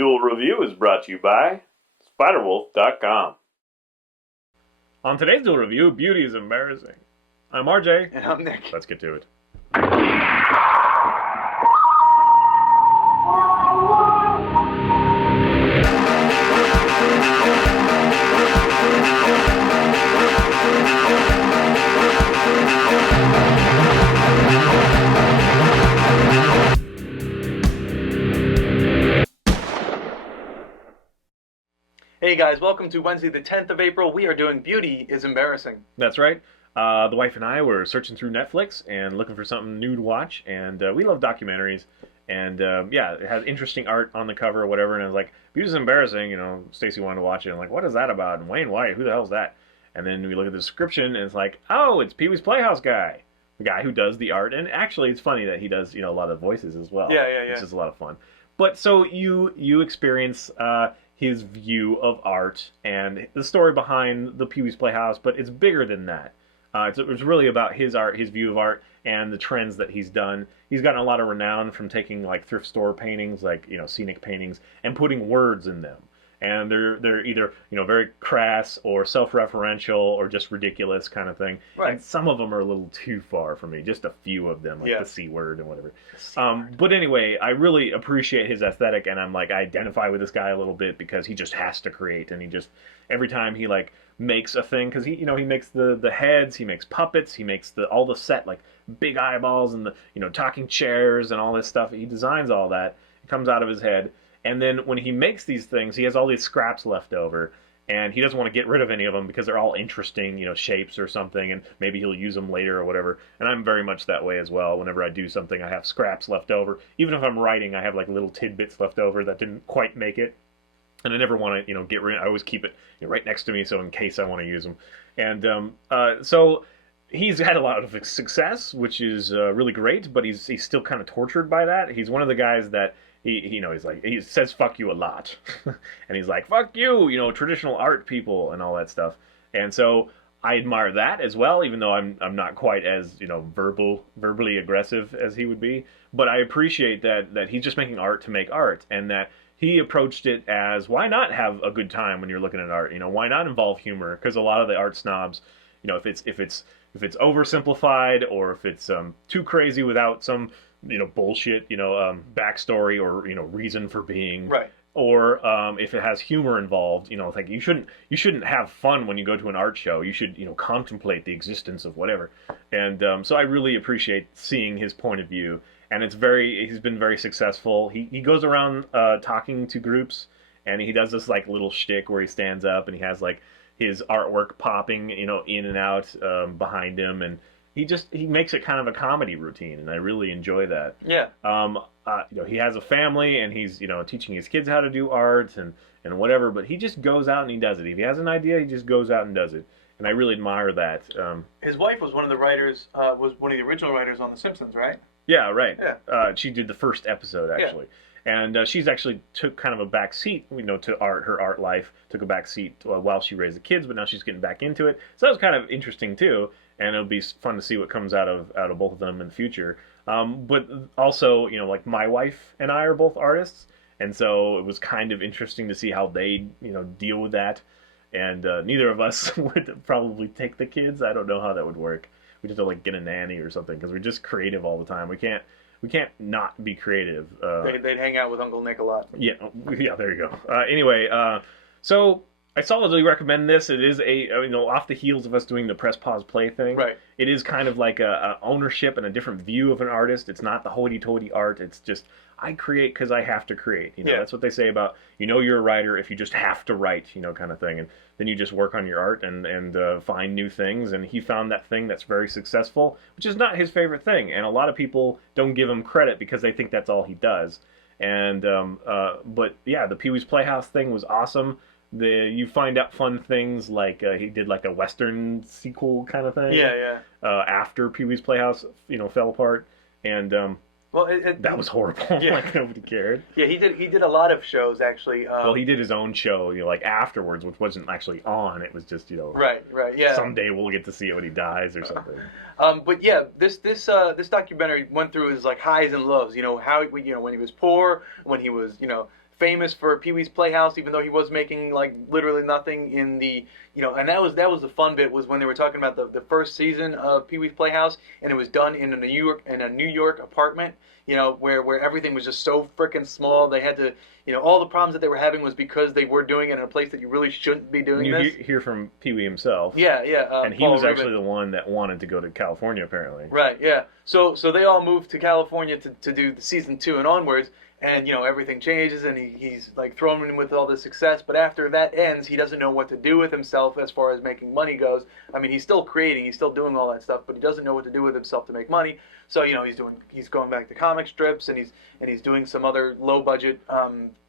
Duel Review is brought to you by SpiderWolf.com. On today's Duel Review, beauty is embarrassing. I'm RJ. And I'm Nick. Let's get to it. Hey guys, welcome to Wednesday the 10th of April. We are doing Beauty is Embarrassing. That's right. The wife and I were searching through Netflix and looking for something new to watch, and we love documentaries. And yeah, it had interesting art on the cover or whatever, and I was like, Beauty is Embarrassing, you know, Stacy wanted to watch it. I'm like, what is that about? And Wayne White, who the hell is that? And then we look at the description, and it's like, oh, it's Pee-wee's Playhouse guy. The guy who does the art, and actually it's funny that he does, you know, a lot of voices as well. Yeah. Which is a lot of fun. But so you experience his view of art and the story behind the Pee-wee's Playhouse, but it's bigger than that. It's really about his art, his view of art, and the trends that he's done. He's gotten a lot of renown from taking like thrift store paintings, like, you know, scenic paintings, and putting words in them. And they're either, you know, very crass or self-referential or just ridiculous kind of thing. Right. And some of them are a little too far for me. Just a few of them, like the C word and whatever. C-word. But anyway, I really appreciate his aesthetic, and I'm like, I identify with this guy a little bit because he just has to create, and he just every time he like makes a thing, because he makes the heads, he makes puppets, he makes all the set, like big eyeballs and the, you know, talking chairs and all this stuff. He designs all that. It comes out of his head. And then when he makes these things, he has all these scraps left over, and he doesn't want to get rid of any of them because they're all interesting, you know, shapes or something, and maybe he'll use them later or whatever. And I'm very much that way as well. Whenever I do something, I have scraps left over. Even if I'm writing, I have like little tidbits left over that didn't quite make it. And I never want to, you know, get rid of it. I always keep it, you know, right next to me, so in case I want to use them. And so he's had a lot of success, which is really great, but he's still kind of tortured by that. He's one of the guys that you know, he says fuck you a lot. And he's like, fuck you, you know, traditional art people and all that stuff. And so I admire that as well, even though I'm not quite as, you know, verbally aggressive as he would be. But I appreciate that he's just making art to make art, and that he approached it as, why not have a good time when you're looking at art? You know, why not involve humor? Because a lot of the art snobs, you know, if it's oversimplified, or if it's too crazy without some, you know, bullshit, you know, backstory or, you know, reason for being, Right. Or if it has humor involved, you know, like you shouldn't have fun when you go to an art show. You should, you know, contemplate the existence of whatever. And so I really appreciate seeing his point of view, and he's been very successful. He goes around talking to groups, and he does this like little shtick where he stands up and he has like his artwork popping, you know, in and out behind him, and he makes it kind of a comedy routine, and I really enjoy that. Yeah. You know, he has a family, and he's, you know, teaching his kids how to do art and whatever, but he just goes out and he does it. If he has an idea, he just goes out and does it, and I really admire that. His wife was one of the writers, was one of the original writers on The Simpsons, right? Yeah, right. Yeah. She did the first episode, actually. Yeah. And she's actually took kind of a back seat, you know, to her art life, took a back seat while she raised the kids, but now she's getting back into it. So that was kind of interesting, too. And it'll be fun to see what comes out of both of them in the future. But also, you know, like my wife and I are both artists, and so it was kind of interesting to see how they, you know, deal with that. And neither of us would probably take the kids. I don't know how that would work. We just have to like get a nanny or something, because we're just creative all the time. We can't not be creative. They'd hang out with Uncle Nick a lot. Yeah, there you go. Anyway, so I solidly recommend this. It is you know, off the heels of us doing the press, pause, play thing. Right. It is kind of like a ownership and a different view of an artist. It's not the hoity-toity art. It's just, I create because I have to create. You know, that's what they say about, you know, you're a writer if you just have to write, you know, kind of thing. And then you just work on your art and find new things. And he found that thing that's very successful, which is not his favorite thing. And a lot of people don't give him credit because they think that's all he does. And but yeah, the Pee-wee's Playhouse thing was awesome. You find out fun things like he did like a Western sequel kind of thing. Yeah. After Pee-wee's Playhouse, you know, fell apart, and well, that was horrible. Yeah. Like nobody cared. Yeah, he did a lot of shows actually. Well, he did his own show, you know, like afterwards, which wasn't actually on. It was just, you know, right, yeah. Someday we'll get to see it when he dies or something. But yeah, this documentary went through his like highs and lows. You know how when he was poor, when he was famous for Pee-wee's Playhouse, even though he was making like literally nothing in the, and that was the fun bit, was when they were talking about the first season of Pee-wee's Playhouse, and it was done in a New York apartment, where everything was just so freaking small. They had to, all the problems that they were having was because they were doing it in a place that you really shouldn't be doing this. You hear from Pee-wee himself. Yeah. And he Paul was Rubin. actually the one that wanted to go to California, apparently. Right, yeah. So they all moved to California to do the season 2 and onwards, and everything changes, and he's like thrown in with all this success. But after that ends, he doesn't know what to do with himself as far as making money goes. I mean, he's still creating, he's still doing all that stuff, but he doesn't know what to do with himself to make money. So he's going back to comic strips, and he's doing some other low budget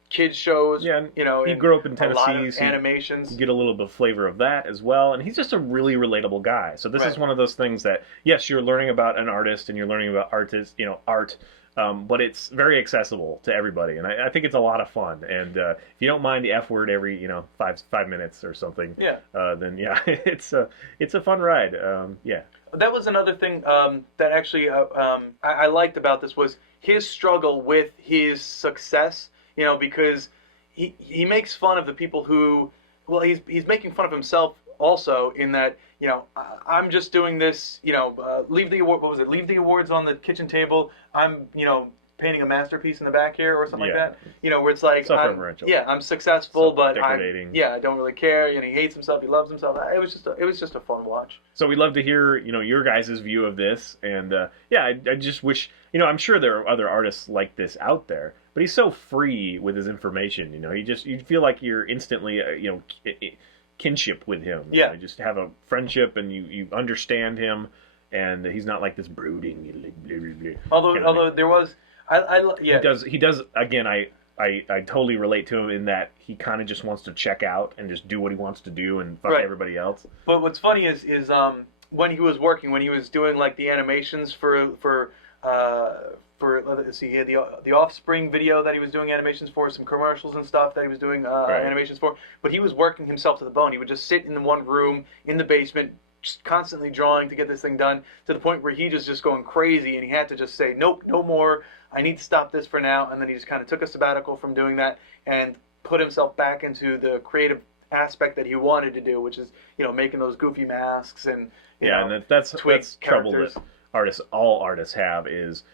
kids shows. Yeah, he grew up in Tennessee. A lot of so animations. You get a little bit of flavor of that as well, and he's just a really relatable guy. So this is one of those things that, yes, you're learning about an artist and you're learning about art, but it's very accessible to everybody, and I think it's a lot of fun. And if you don't mind the F word every 5 minutes or something, then yeah, it's a fun ride. Yeah. That was another thing that actually I liked about this, was his struggle with his success. Because he makes fun of the people who, well, he's making fun of himself also, in that, I'm just doing this, leave the award, what was it? Leave the awards on the kitchen table. I'm, painting a masterpiece in the back here or something like that. Where it's like, I'm successful, but I don't really care. He hates himself, he loves himself. It was just a fun watch. So we'd love to hear, your guys' view of this, and I just wish, I'm sure there are other artists like this out there, but he's so free with his information. You feel like you're instantly, kinship with him. Yeah. You just have a friendship, and you understand him, and he's not like this brooding. Blah, blah, blah, although there was. He does again. I totally relate to him in that he kind of just wants to check out and just do what he wants to do and fuck everybody else. But what's funny is when he was working, when he was doing like the animations for let's see, he had the Offspring video that he was doing animations for, some commercials and stuff that he was doing animations for. But he was working himself to the bone. He would just sit in the one room in the basement, just constantly drawing to get this thing done, to the point where he was just going crazy, and he had to just say, nope, no more. I need to stop this for now. And then he just kind of took a sabbatical from doing that and put himself back into the creative aspect that he wanted to do, which is, making those goofy masks and and that's trouble that all artists have, is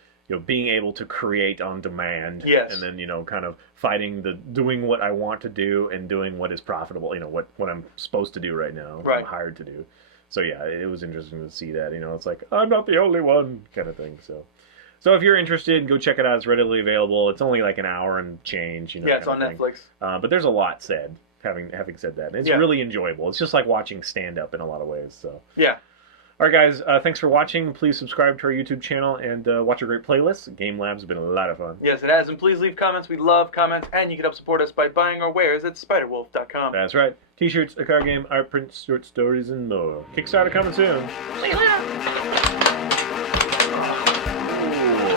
being able to create on demand. Yes. And then kind of fighting doing what I want to do and doing what is profitable. What I'm supposed to do right now. Right. I'm hired to do. So yeah, it was interesting to see that. It's like, I'm not the only one kind of thing. So if you're interested, go check it out. It's readily available. It's only like an hour and change. Yeah, it's on Netflix. But there's a lot said. Having said that, it's really enjoyable. It's just like watching stand up in a lot of ways. So yeah. All right, guys. Thanks for watching. Please subscribe to our YouTube channel and watch our great playlists. Game Lab's been a lot of fun. Yes, it has. And please leave comments. We love comments, and you can help support us by buying our wares at SpiderWolf.com. That's right. T-shirts, a card game, art prints, short stories, and more. Kickstarter coming soon. See you later.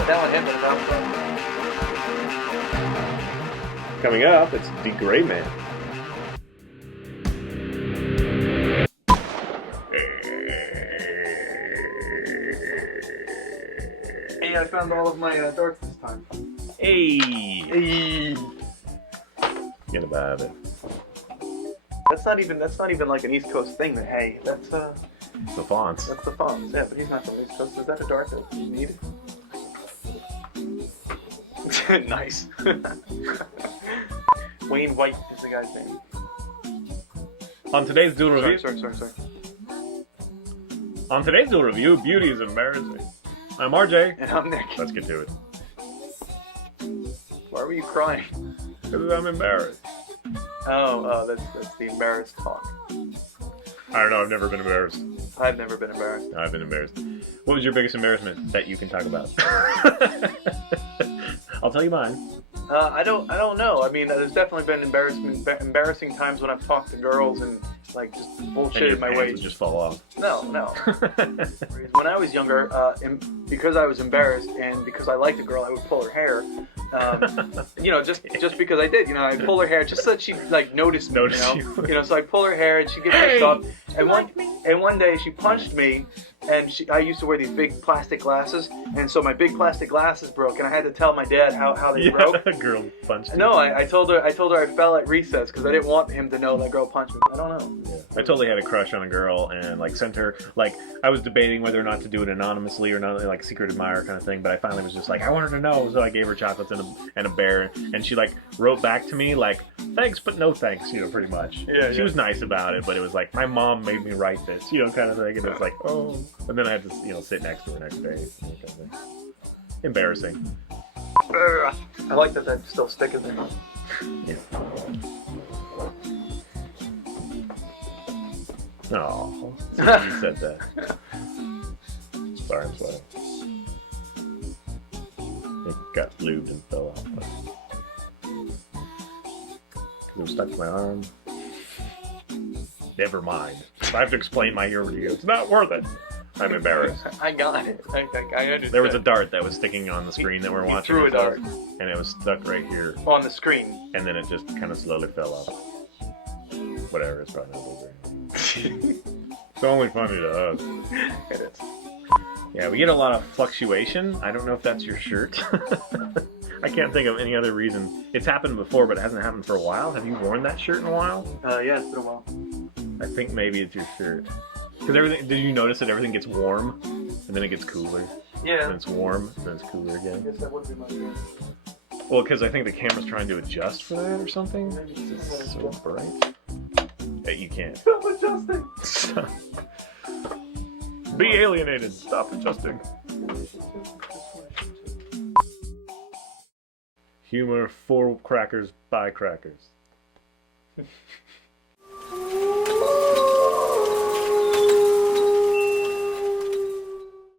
That one hit me. Coming up, it's The Gray Man. Hey, I found all of my darts this time. Hey! Get about it. That's not even like an East Coast thing. But hey, that's the fonts. That's the fonts. Yeah, but he's not from the East Coast. Is that a dart that you needed? Nice. Wayne White is the guy's name. On today's Duel review. Sorry. On today's Duel review, beauty is embarrassing. I'm RJ. And I'm Nick. Let's get to it. Why were you crying? Because I'm embarrassed. Oh, that's the embarrassed talk. I don't know. I've never been embarrassed. I've never been embarrassed. I've been embarrassed. What was your biggest embarrassment that you can talk about? I'll tell you mine. I don't know. I mean, there's definitely been embarrassing times when I've talked to girls and like just bullshitted my way. Would just fall off. No. When I was younger, because I was embarrassed and because I liked a girl, I would pull her hair. Just because I did, I'd pull her hair just so that she'd like notice me. So I'd pull her hair and she'd get pissed off. And And one day she punched me, and I used to wear these big plastic glasses, and so my big plastic glasses broke, and I had to tell my dad how they broke. The girl punched you. No, I told her I fell at recess because I didn't want him to know that girl punched me. I don't know. Yeah. I totally had a crush on a girl and like sent her, like I was debating whether or not to do it anonymously or not, like secret admirer kind of thing, but I finally was just like, I want her to know, so I gave her chocolates and a bear, and she like wrote back to me like, thanks but no thanks, pretty much. Yeah, she was nice about it, but it was like, my mom made me write this, kind of thing, and it's like, oh, and then I had to sit next to her next day. Kind of thing. Embarrassing. I like that that's still sticking there. Yeah. Oh, you said that. Sorry, I'm sweating. It got lubed and fell off. It was stuck to my arm. Never mind. If I have to explain my humor to you, it's not worth it. I'm embarrassed. I got it. I understand. There was a dart that was sticking on the screen that we're watching. He threw a dart. And it was stuck right here. On the screen. And then it just kind of slowly fell off. Whatever, it's probably not over. It's only funny to us. It is. Yeah, we get a lot of fluctuation. I don't know if that's your shirt. I can't think of any other reason. It's happened before, but it hasn't happened for a while. Have you worn that shirt in a while? Yeah, it's been a while. I think maybe it's your shirt. Because everything, did you notice that everything gets warm, and then it gets cooler? Yeah. And it's warm, and then it's cooler again? I guess that would be my shirt. Well, because I think the camera's trying to adjust for that or something. Maybe It's it's just so bright. You can't. Stop adjusting. Be alienated. Stop adjusting. Humor for crackers by crackers.